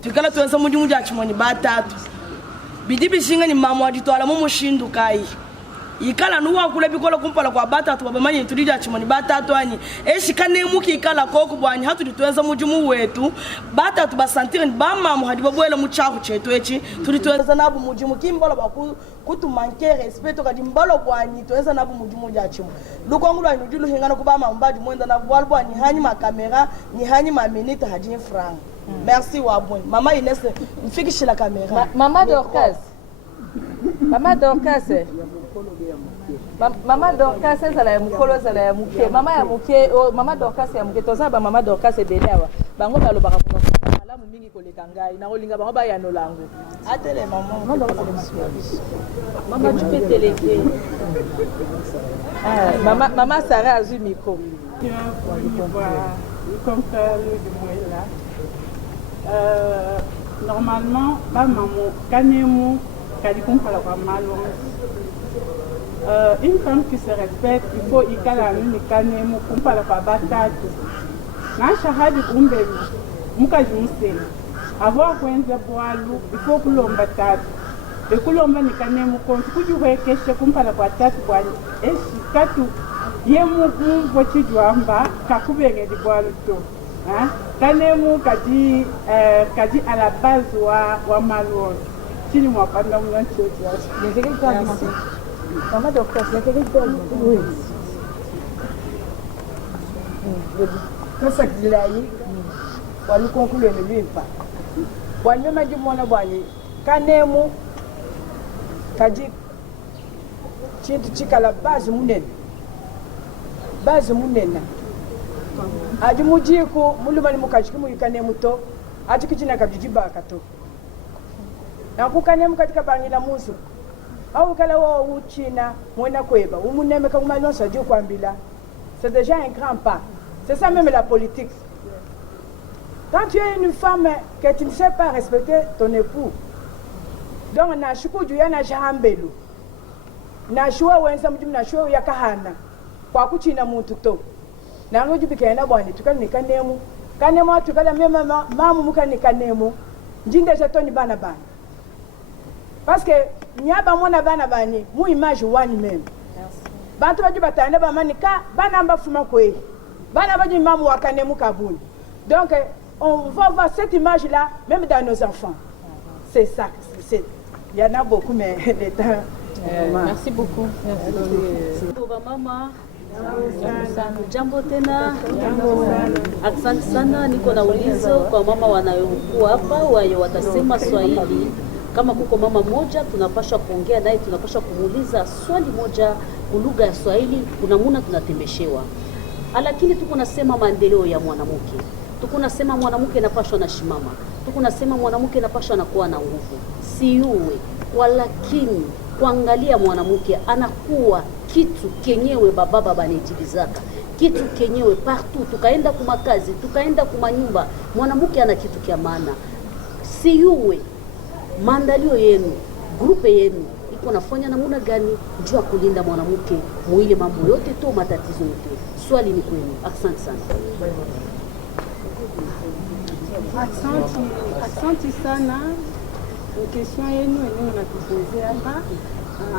Tukala tuenza mudimu jachi moni batatu. Bidibi shinga ni mama aditwala mu mushindu kai. Ikala nuwa kule bikola kumpala kwa batatu babamanyi tulija chimoni batatu ani eshikane muki ikala koko bwani hatu ditwenza mujumu wetu batatu basantire bama muhadi babwela muchaku chetu echi tulitwenza nabu mujumu kimbola baku kutu manke respect kadi mbalo bwani twenza nabu mujumu jachimu lukongulwa ni dulu hingana kubama mbadi mwenda na bwal bwani hanyi ma kamera ni hanyi ma minute hadi franc. Merci wabwani mama Inese mfikishila kamera mama Dorcas Mama Dorcas ezala ya mukolo ezala ya muke mama ya muke mama Dorcas ya muke tozaba mama Dorcas ebelewa bango balobaka munoko malamu mingi koleka ngai na olinga bango ba ya nolango atele mama tu peux téléguer mama Sarah azui micro comme frère de moi là normalement ba maman kanemu kalikum pala kwa malo. Une femme qui se respecte, il faut y aller une kanemu kumpala kwa batatu. Na shahadi umbelu mukaji musela. Avoir kwenza bwalu, il faut kulomba tatu. E kulomba ni kanemu konti kujuwekeshe kumpala kwa tatu kwa eshi katu yemu mvochi juamba kakubenge di bwalu to. Kanemu kadi à la base wa maluon. Chini mwapanda mwancho tu. Maman Dorcas, il y a quelqu'un qui donne. Oui. Quand ça dit là, on nous conclut le livre pas. On nous met du monde à boire. Kanemu, kadi, tu as la base mounen. Base mounen. Adi mujiko, mulumani mukachiki mu kanemu to, adi kichina kabiji bakato. Na kukanemu katika bangila musu. Au kala wo uchina mwena kweba umuneme ka umalion sa Dieu kwambila c'est déjà un grand pas. C'est ça même la politique. Quand tu es une femme que tu ne sais pas respecter ton époux, donc na shuku juu yana jambelu na shuwa wenza mjum na shuwa yakahana kwa kuchina muntu to na ngoju bikaenda bwana tukani kanemu kanemo atukala même mamu mukani kanemo njinde jetoni bana bana parce que nyaba mona bana bani mu image one même bantu baju batanda bamanika bana mbafuma kwe bana baju mamu wakanemu kabuni donc on va voir cette image là même dans nos enfants c'est ça c'est il y en a beaucoup mais l'état merci beaucoup mama jambo tena asante sana niko na ulizo kwa mama wanayokuwa hapa wao watasema Swahili kama kuko mama moja tunapaswa kuongea naye tunapaswa kumuuliza swali moja lugha ya Swahili kuna muna tunatembeshewa lakini tuko nasema maendeleo ya mwanamke tuko nasema mwanamke anapaswa na shimama tuko nasema mwanamke anapaswa na kuwa na nguvu siuwe walakini kuangalia mwanamke anakuwa kitu kenyewe baba banejibizaka kitu kenyewe partout tukaenda kumakazi tukaenda kumanyumba mwanamke ana kitu kia maana siuwe maandalio yenu grupe yenu iko nafanya namna gani jua kulinda mwanamke muile mambo yote tu matatizo yote swali ni kwenu asante sana asante sana question yenu yenyewe unatupozea hapa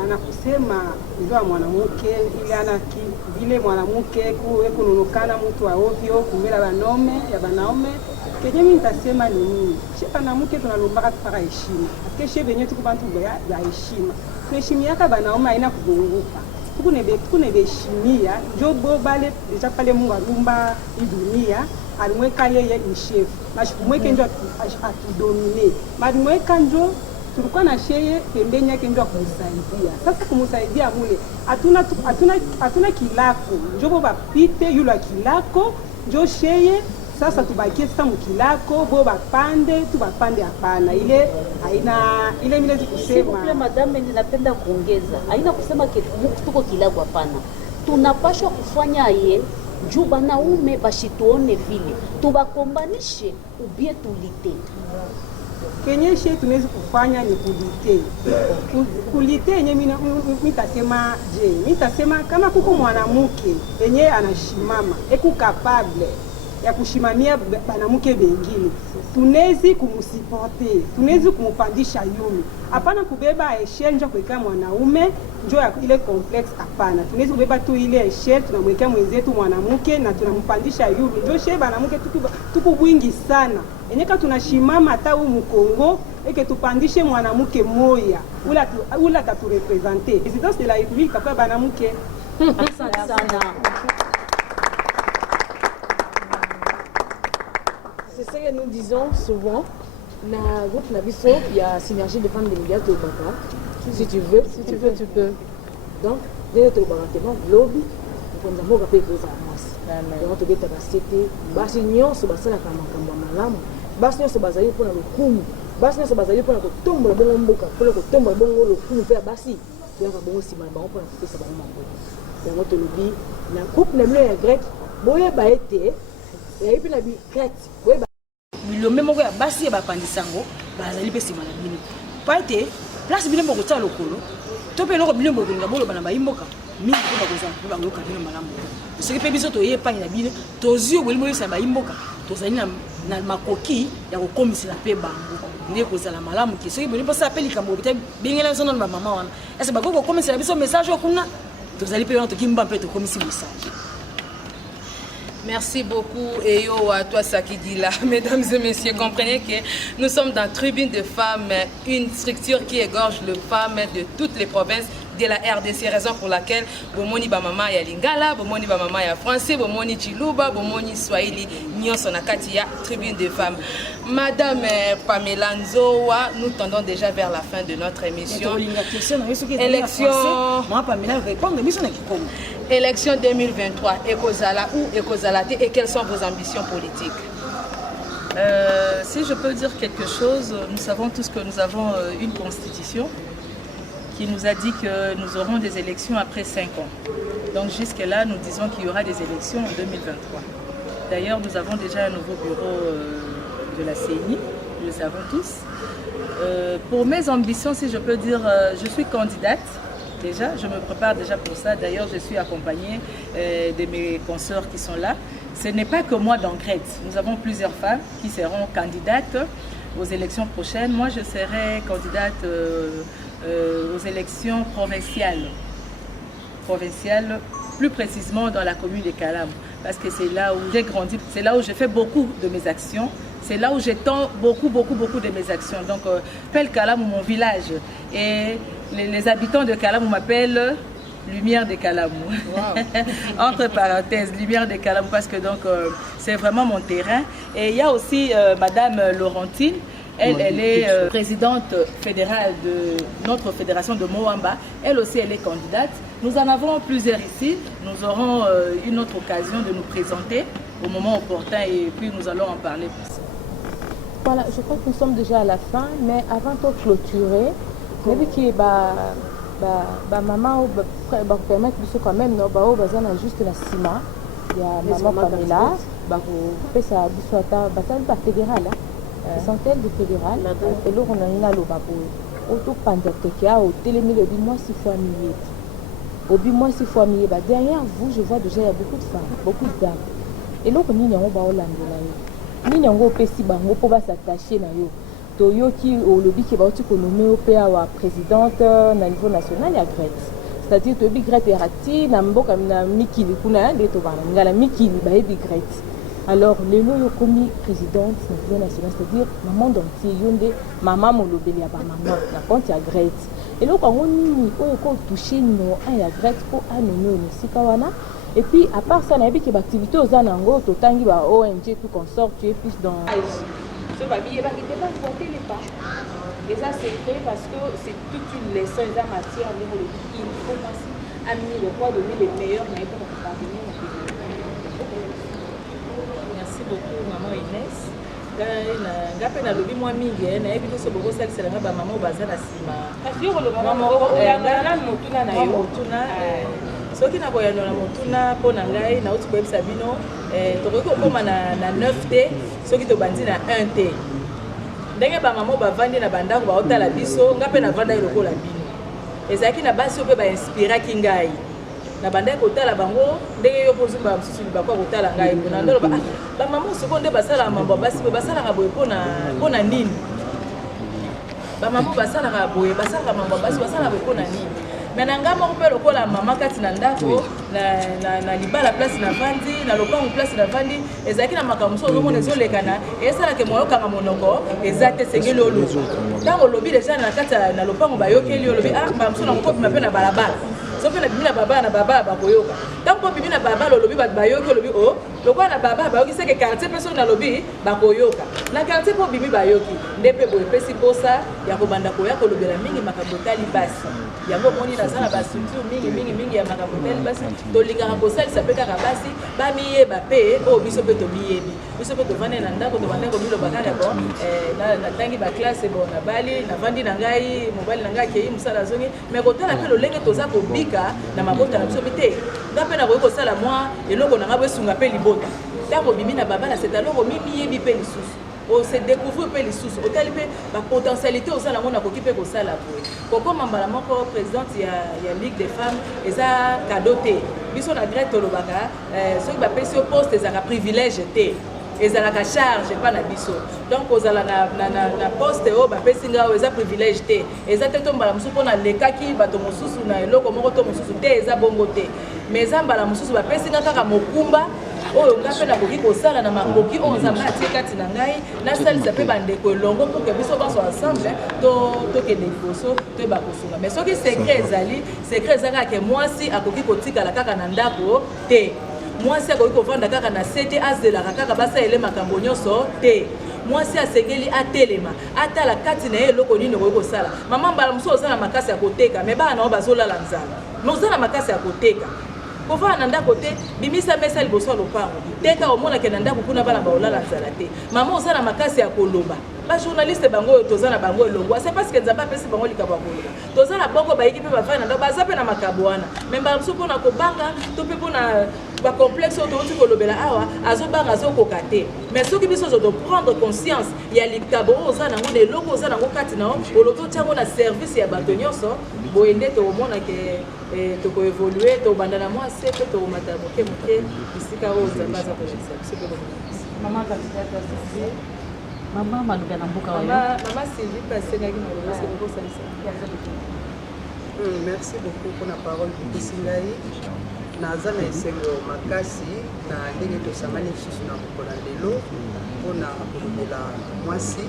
na kusema ndio mwanamke ile ana vile mwanamke kununukana mtu wa ovyo kumela banaume kenye mimi nitasema ni nini shepa na mke tunalombaka kupaka heshima parce que shebe yenyewe tuko bantu ya heshima tuheshimiaka banaume haina kugongoka tukune heshimia jobo bale deja pale Mungu alumba hii dunia alimweka yeye ni chef na shikumweke ndio atudomine malimweka ndio tulikuwa na sheye pembeni yake ndio kumsaidia sasa kumsaidia mule hatuna kilako jobo bapite yule kilako ndio sheye sasa tubakie sasa mkilako bo bapande tubapande hapana ile haina ile mimi naweza kusema sio madame ninapenda kuongeza haina kusema tuko kilako hapana tunapaswa kufanya ye juu banaume bashituone vile tubakombanishe ubie tulite kenyeshe tunaweza kufanya ni kulite yenye mimi nitasema nitasema kama kuko mwanamke yenye anashimama eko capable ya kushimamia banamke bengine tunezi kumusipote tunezi kumupandisha yumi hapana kubeba eshel kuweka mwanaume njoo ya ile complex hapana tunezi kubeba tu ile eshel tunamwekea mwenzetu mwanamke na tunampandisha yumi njoo she banamke tuko bwingi sana enyeka tunashimama hata huko Mkongo eke tupandishe mwanamke moya ula tatu representer présidence de la République kwa banamke asante sana C'est ça que nous disons souvent. La groupe Nabiso, il y a synergie de femmes des médias de Baka. Si tu veux, tu peux. Donc, dès que tu as lobby, nous avons rappelé que ça avance. Donc, tu as capacité. Basi nyonso basala kama malamu. Basi nyonso bazali pour le kumu. Basi nyonso bazali pour le tombo la bongo mboka, pour le tombo la bongo le kumu faire basi. Tu as bongo sima bango pour la ça bango mambo. Donc, tu lobby, la groupe na mle grec, boye ba été et puis la bi crête. Bilombe moko ya basi ba pandisango bazali pe sima na bino paite place bino moko tsa lokolo to pe loko bino moko nga bolo bana ba imboka mingi ko ba koza ba yoka bino malamu soki pe biso to ye pangi na bino to zio boli mo sa ba imboka to zali na makoki ya ko komisila pe bango ndiye ko zala malamu ki soki boli posa apeli kambo bita bingela zono na mama wana esa ba ko komisila biso message okuna to zali pe to kimba pe to komisi message. Merci beaucoup Eyo à toi Sakidila. Mesdames et messieurs, comprenez que nous sommes dans Tribune de Femmes, une structure qui égorge les femmes de toutes les provinces de la RDC, raison pour laquelle bomoni bamama ya lingala, bomoni bamama ya français, bomoni chiluba, bomoni swahili, nyonso na kati ya Tribune de Femmes. Madame Pamela Nzowa, nous tendons déjà vers la fin de notre émission. Élection 2023, Ekozala ou Ekozalate, et quelles sont vos ambitions politiques? Si je peux dire quelque chose, nous savons tous que nous avons une constitution qui nous a dit que nous aurons des élections après 5 ans. Donc jusque-là, nous disons qu'il y aura des élections en 2023. D'ailleurs, nous avons déjà un nouveau bureau de la CENI, nous le savons tous. Pour mes ambitions, si je peux dire, je suis candidate. Déjà, je me prépare déjà pour ça. D'ailleurs, je suis accompagnée de mes consoeurs qui sont là. ce n'est pas que moi dans Grette. Nous avons plusieurs femmes qui seront candidates aux élections prochaines. Moi, je serai candidate aux élections provinciales. Plus précisément dans la commune de Kalam. Parce que c'est là où j'ai grandi, c'est là où j'ai fait beaucoup de mes actions. C'est là où j'étends beaucoup de mes actions. Donc, j'appelle Kalam mon village. Et les habitants de Kalam m'appellent Lumière de Kalamou. Wow. Entre parenthèses, Lumière de Kalamou, parce que donc c'est vraiment mon terrain. Et il y a aussi Madame Laurentine. Elle est présidente fédérale de notre fédération de Moamba. Elle aussi, elle est candidate. Nous en avons plusieurs ici. Nous aurons une autre occasion de nous présenter au moment opportun et puis nous allons en parler plus. Voilà, je crois que nous sommes déjà à la fin, mais avant de clôturer, j'ai vu que maman va permettre quand même juste la ciment. Il y a maman Pamela, ça fédéral. Santel de fédéral, et là on a une alobabo. Auto pandateka, au télémé le moi 6 fois millier. Au moi 6 fois millier. Derrière vous, je vois déjà il y a beaucoup de femmes, beaucoup de dames. Et là on y a un baoland là. Ni n'yango pesi bango pour s'attacher na yo. Toyo qui au lobby qui va tu nommé au PA wa présidente na niveau national ya Grette. C'est-à-dire to bi Grette erati na mboka na mikili kuna de to bana ngala mikili ba bi Grette. Alors, les lois commis présidente du niveau national, c'est-à-dire maman d'entier, yonde maman molobeli à maman, la compte à Grette. Et là, quand on y touché nos un à Grette pour annuler aussi kawana. Et puis à part ça, on a vu que l'activité aux anango, tout temps qui va ONG tout consort, tu es plus dans. Ce baby, il va pas porter les pas. Et ça c'est fait parce que c'est toute une leçon de la matière au niveau de il faut passer à le poids donner les meilleurs mais pour parvenir à Merci beaucoup, maman Inès. Ngape na lobi mwa mingi na yebi to soboko salisela nga ba maman baza na sima. Kasi yo lo maman ko ya ngala motuna na yo motuna soki na boyano na motuna po na ngai na uti koyebisa bino tokoki kokoma na 9 te soki tobandi na 1 te. Ndenge ba maman bavandi na bandako baotala biso ngape na vanda lokola bino. Ezalaki na basi oyo mpe bainspiraki ngai. Na bandai kotala bango ndenge yo pozumba msusu bakwa kotala ngai mpona ndolo ba maman soko nde basala mambo basi pe basala boye pona nini ba maman basala boye basala mambo basi basala boye pona nini mais na ngama ko pe lokola mama kati na ndako na libala place na vandi na lopango place na vandi ezaki na makambo so omona ezolekana esala ke moyo kanga monoko ezate sengeli olobi tango lobi déjà na kati na lopango bayokeli olobi ba mso na kopi mape na balabala soki na bimi na baba na baba bakoyoka tango bimi na baba lolobi bayoki olobi o lokola na baba bayoki seke quartier pe soki na lobi bakoyoka na quartier po bimi bayoki nde pe boye pesi posa ya kobanda koya kolobela mingi makambo tali basi yango moni nazala bastructure mingi ya makambo tali basi tolingaka kosalisa mpe kaka basi bamiyeba mpe oyo biso mpe tomiyebi biso mpe tovandi na ndako tovandi komiloba kaka bon natangi baklasse bon nabali navandi na ngai mobali na ngai akei mosala azongi mais kotala mpe lolenge toza kobika na mabota na biso mpe nga mpe nakoki kosala mwa eloko na nga boesunga mpe libota ntango bimi na babala c'est aloko mimiyebi mpe lisusu se découvrir mpe lisusu otali mpe bapotentialité ozala ngo nakoki mpe kosala boye kokoma mbala moko présidente ya ligue des femmes eza cadeau te biso na Grette tolobaka soki bapesi yo poste ezalaka privilège te ezalaka charge epa na biso donc ozala na poste oyo bapesi nga oyo eza privilège te eza te to mbala mosusu mpona lekaki bato mosusu na eloko moko to mosusu te eza bongo te mais eza mbala mosusu bapesi nga kaka mokumba oyo nga mpe nakoki kosala na makoki oyo nzambe atie kati na ngai nasalisa mpe bandeko elongo pour ke biso banso ensemble tokende liboso toyeba kosunga mais soki secret ezali secret eza kaka ke mwasi akoki kotikala kaka na ndako te mwasi akoki kovanda kaka na se te azelaka kaka basalele makambo nyonso te mwasi asengeli atelema atala kati na ye eloko nini okoki kosala mama mbala mosusu oza na makasi ya koteka me bana nao bazolala nzala me oza na makasi ya koteka kovanda na ndako te bimisa mesa liboso ya lopango teka omonake na ndako kuna bana baolala nzala te mama oza na makasi ya koloba bajournaliste bango oyo toza na bango elongo c'est parce que nzambe apesi bango likambo ya koloba toza na bongo bayiki mpe bafai na ndako baza mpe na makambo wana me mbala mosusu mpona kobanga to mpe mpona complexe autour kolobela awa azobanga azokokate mais soki biso zo prendre conscience ya likabo oza nango de loko oza nango kati na oloto tiango na service ya bato nyonso boende to mona ke to ko évoluer to bandana moi c'est que to mata moke moke isika oza baza ko c'est que maman candidate associée maman maluka na mboka wayo maman Sylvie passé ngaki na lobo c'est beaucoup ça. Merci beaucoup pour la parole de Singaï. Naza na esengo makasi na ndenge tosangani lisusu na mokolo lelo mpona kolobela mwasi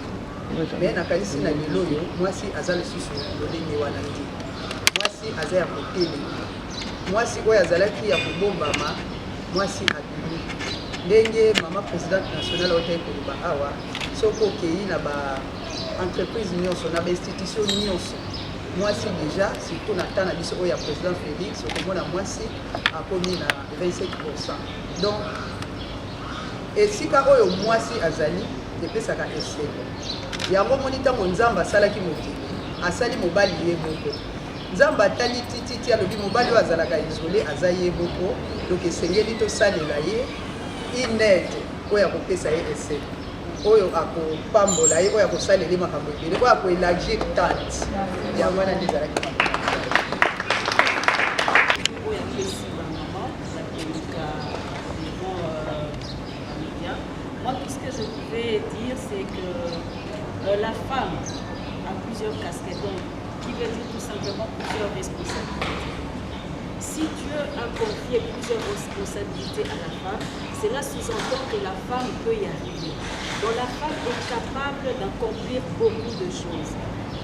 me nakanisi na lelo oyo mwasi aza lisusu lolenge wana te mwasi aza ya motele mwasi oyo azalaki ya kobombama mwasi abimi ndenge mama présidente nationale otai koloba awa soki okei na baentreprise nyonso na bainstitution nyonso mwasi déjà surtout na temps na biso oyo ya président Félix okomona mwasi akomi na 27%. Donc esika oyo mwasi azali epesaka eseko yango moni ntango nzambe asalaki mokili asali mobali ye moko nzambe atali tititi alobi mobali oyo azalaka isole aza ye moko donc esengeli tosalela ye inaide oyo akopesa ye eseko oyo akopambola ye oyo akosalela makambo ebele oyo akoélagir tante yango wana nde ezalaki oyo apesi bamama bakolika devant média. Moi tout ce que je pouvais dire c'est que la femme a plusieurs casquettes donc qui veut dire tout simplement plusieurs responsabilités. Si Dieu a confié plusieurs responsabilités à la femme, cela sous-entend que la femme peut y arriver. Donc la femme est capable d'accomplir beaucoup de choses.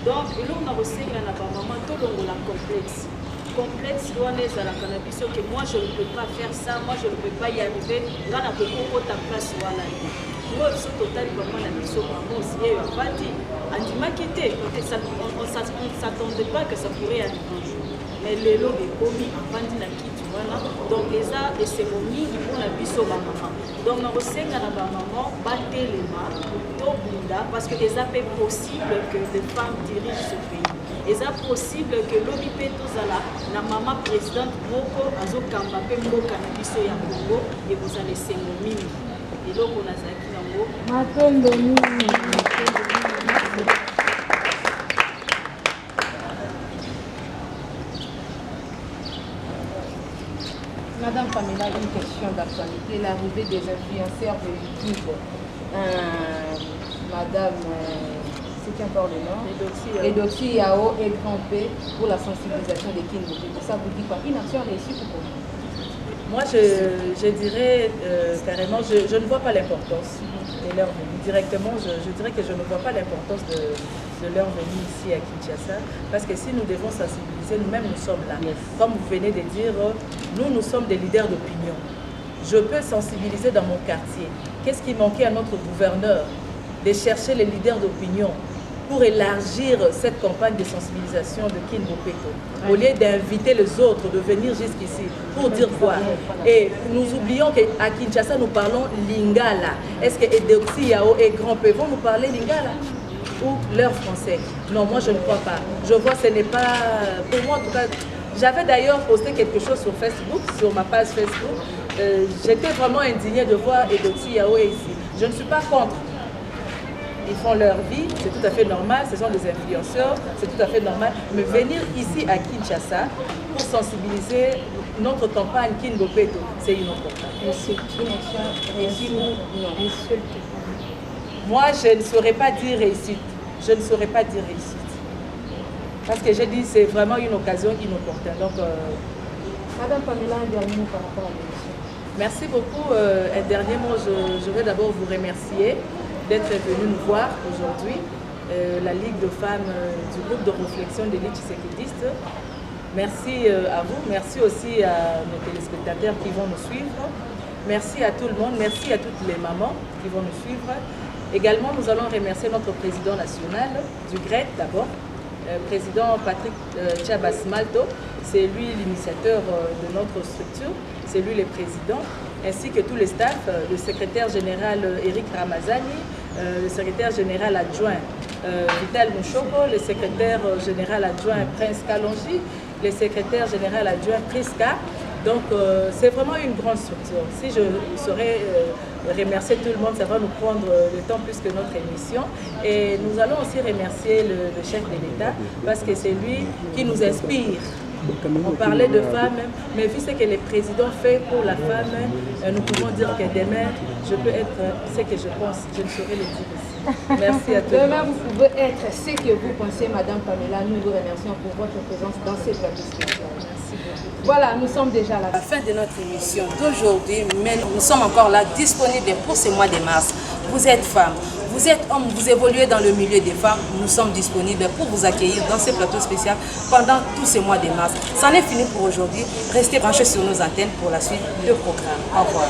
Donc, l'on a aussi un maman, tout le monde a complexe. Complexe, doit les à la cannabis, que moi je ne peux pas faire ça, moi je ne peux pas y arriver. Là, on a beaucoup ta place ou à la vie. Moi, ce total, vraiment, la mission, maman aussi, il n'y a pas dit. On dit, on ne s'attendait pas que ça pourrait arriver un jour. Mais le lot est commis avant de la quitte, voilà. Donc les arts et cérémonies, ils vont la biso ma maman. Donc on sait que la maman battre les mains, tout bunda, parce que les arts est possible que les femmes dirigent ce pays. Les arts possible que l'OBP tous à la maman présidente Moko Azo Kambapé Mboka na biso ya Congo et vous allez cérémonie. Et donc on a zaki nango. Matondo Madame Pamela, une question d'actualité, l'arrivée des influenceurs de YouTube. Madame, c'est qui encore le nom Edoxi Yao et Grand P pour la sensibilisation des King. Ça vous dit quoi? Une action réussie ou pas? Moi, je dirais carrément, je ne vois pas l'importance de leur venue. Directement, je dirais que je ne vois pas l'importance de leur venue ici à Kinshasa, parce que si nous devons sensibiliser, nous-mêmes nous sommes là. Comme vous venez de dire, nous sommes des leaders d'opinion. Je peux sensibiliser dans mon quartier. Qu'est-ce qui manquait à notre gouverneur? De chercher les leaders d'opinion pour élargir cette campagne de sensibilisation de King Bopeto, au lieu d'inviter les autres de venir jusqu'ici, pour dire quoi? Et nous oublions qu'à Kinshasa, nous parlons lingala. Est-ce que Edoxi Yao et Grand P vont nous parler lingala? Ou leur français? Non, moi je ne crois pas. Je vois ce n'est pas... Pour moi en tout cas, j'avais d'ailleurs posté quelque chose sur Facebook, sur ma page Facebook. J'étais vraiment indignée de voir Edoxi Yao ici. Je ne suis pas contre. Ils font leur vie, c'est tout à fait normal, ce sont des influenceurs, c'est tout à fait normal. Mais venir ici à Kinshasa pour sensibiliser notre campagne King Bopeto, c'est inopportun. Moi, je ne saurais pas dire réussite. Je ne saurais pas dire réussite. Parce que j'ai dit c'est vraiment une occasion inopportune. Donc, Madame Pamela, un dernier mot par rapport à l'émission. Merci beaucoup. Un dernier mot, je vais d'abord vous remercier d'être venu nous voir aujourd'hui, la Ligue de femmes du groupe de réflexion des Ligue Tshisekidistes. Merci à vous, merci aussi à nos téléspectateurs qui vont nous suivre. Merci à tout le monde, merci à toutes les mamans qui vont nous suivre. Également, nous allons remercier notre président national du GRET d'abord, président Patrick Chabas Malto. C'est lui l'initiateur de notre structure, c'est lui le président, ainsi que tous les staffs, le secrétaire général Eric Ramazani, le secrétaire général adjoint Vital Mouchoko, le secrétaire général adjoint Prince Kalonji, le secrétaire général adjoint Priska, Donc c'est vraiment une grande structure. Si je saurais remercier tout le monde, ça va nous prendre le temps plus que notre émission. Et nous allons aussi remercier le chef de l'État parce que c'est lui qui nous inspire. On parlait de femmes, mais vu ce que le président fait pour la femme, nous pouvons dire que demain, je peux être ce que je pense. Je ne saurais le dire ici. Merci à tous. Demain, vous pouvez être ce que vous pensez, Madame Pamela. Nous vous remercions pour votre présence dans ces plateaux spéciaux. Merci beaucoup. Voilà, nous sommes déjà à la fin de notre émission d'aujourd'hui, mais nous sommes encore là, disponibles pour ce mois de mars. Vous êtes femme, vous êtes homme, vous évoluez dans le milieu des femmes, nous sommes disponibles pour vous accueillir dans ce plateau spécial pendant tout ce mois de mars. C'en est fini pour aujourd'hui. Restez branchés sur nos antennes pour la suite du programme. Au revoir.